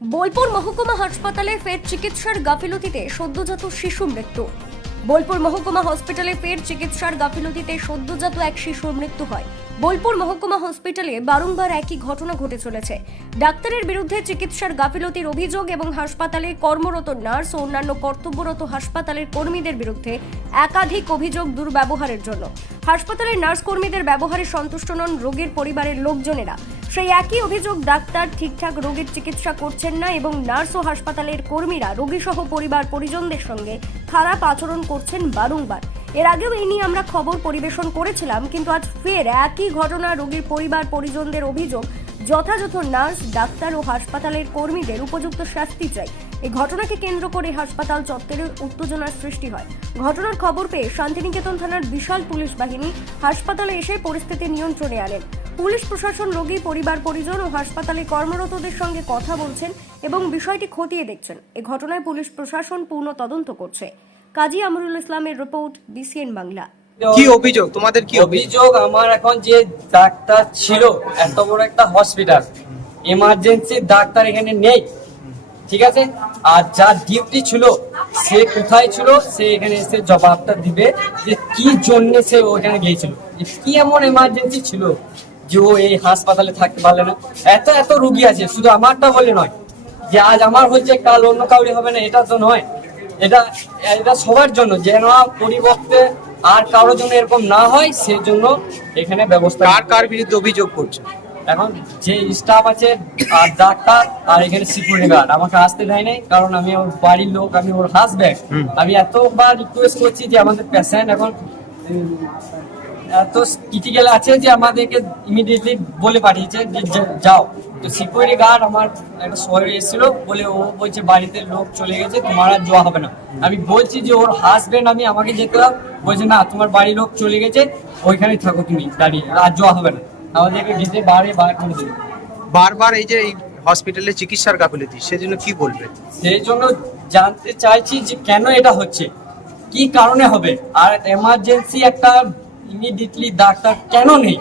বোলপুর মহকুমা হাসপাতালে ফের চিকিৎসার গাফিলতিতে সদ্যজাত শিশু মৃত্যু। বোলপুর মহকুমা হসপিটালে ফের চিকিৎসার গাফিলতিতে সদ্যজাত এক শিশুর মৃত্যু হয়। বোলপুর মহকুমা হসপিটালে বারংবার একই ঘটনা ঘটে চলেছে। ডাক্তারের বিরুদ্ধে চিকিৎসার গাফিলতির অভিযোগ এবং হাসপাতালে কর্মরত নার্স ও অন্যান্য কর্তব্যরত হাসপাতালের কর্মীদের বিরুদ্ধে একাধিক অভিযোগ দুর্ব্যবহারের জন্য। হাসপাতালের নার্স কর্মীদের ব্যবহারে সন্তুষ্ট নন রোগীর পরিবারের লোকজনেরা। সেই একই অভিযোগ ডাক্তার ঠিকঠাক রোগীর চিকিৎসা করছেন না এবং নার্স ও হাসপাতালের কর্মীরা রোগীসহ পরিবার পরিজনদের সঙ্গে খারাপ আচরণ করছেন বারংবার। এর আগেও এই নিয়ে আমরা খবর পরিবেশন করেছিলাম, কিন্তু আজ ফের একই ঘটনা রোগীর পরিবার পরিজনদের অভিযোগ, যথাযথ নার্স, ডাক্তার ও হাসপাতালের কর্মীদের উপযুক্ত শাস্তি চাই। এই ঘটনাকে কেন্দ্র করে হাসপাতাল চত্বরে উত্তেজনার সৃষ্টি হয়। ঘটনার খবর পেয়ে শান্তিনিকেতন থানার বিশাল পুলিশ বাহিনী হাসপাতালে এসে পরিস্থিতি নিয়ন্ত্রণে আনেন। পুলিশ প্রশাসন রোগী পরিবার পরিজন ও হাসপাতালে কর্মরতদের সঙ্গে কথা বলছেন এবং বিষয়টি খতিয়ে দেখছেন। এ ঘটনায় পুলিশ প্রশাসন পূর্ণ তদন্ত করছে। কাজী আমরুল ইসলামের রিপোর্ট বিসিএন বাংলা। কি অভিযোগ? তোমাদের কি অভিযোগ? আমার এখন যে ডাক্তার ছিল এত বড় একটা হসপিটাল এমার্জেন্সি ডাক্তার এখানে নেই। ঠিক আছে? আর যার ডিউটি ছিল, সে কোথায় ছিল? সে এখানে এসে জবাবটা দিবে যে কি জন্য সে ওখানে গিয়েছিল। যে কি এমন এমার্জেন্সি ছিল যে ও এই হাসপাতালে থাকতে পারলে না? এত এত রুগী আছে, শুধু আমারটা বলে নয় যে আজ আমার হচ্ছে কাল অন্য কাউরি হবে না, এটা তো নয়। এটা এটা সবার জন্য, যেন পরিবর্তে আর কারোর জন্য এরকম না হয় সেই জন্য এখানে ব্যবস্থা কার কার বিরুদ্ধে অভিযোগ করছ? এখন যে স্টাফ আছে আর ডাক্তার আর এখানে সিকিউরিটি গার্ড আমাকে আসতে দেয় নাই কারণ আমি ওর বাড়ির লোক আমি ওর হাজব্যান্ড আমি এতবার রিকোয়েস্ট করছি যে আমাদের পেশেন্ট এখন এত ক্রিটিক্যাল আছে যে আমাদেরকে ইমিডিয়েটলি বলে পাঠিয়েছে যে যাও। তো সিকিউরিটি গার্ড আমার একটা শহরে এসেছিল বলে ও বলছে বাড়িতে লোক চলে গেছে তোমার আর যাওয়া হবে না। আমি বলছি যে ওর হাজবেন্ড আমি আমাকে যেতে বলছে না তোমার বাড়ির লোক চলে গেছে ওইখানেই থাকো তুমি দাঁড়িয়ে আর যাওয়া হবে না। আমাদেরকে যেতে বারে বার করে দেবে। বারবার এই যে এই হসপিটালে চিকিৎসার গাফিলতি সেজন্য কি বলবে? সেই জন্য জানতে চাইছি যে কেন এটা হচ্ছে কি কারণে হবে আর এমার্জেন্সি একটা ইমিডিয়েটলি ডাক্তার কেন নেই?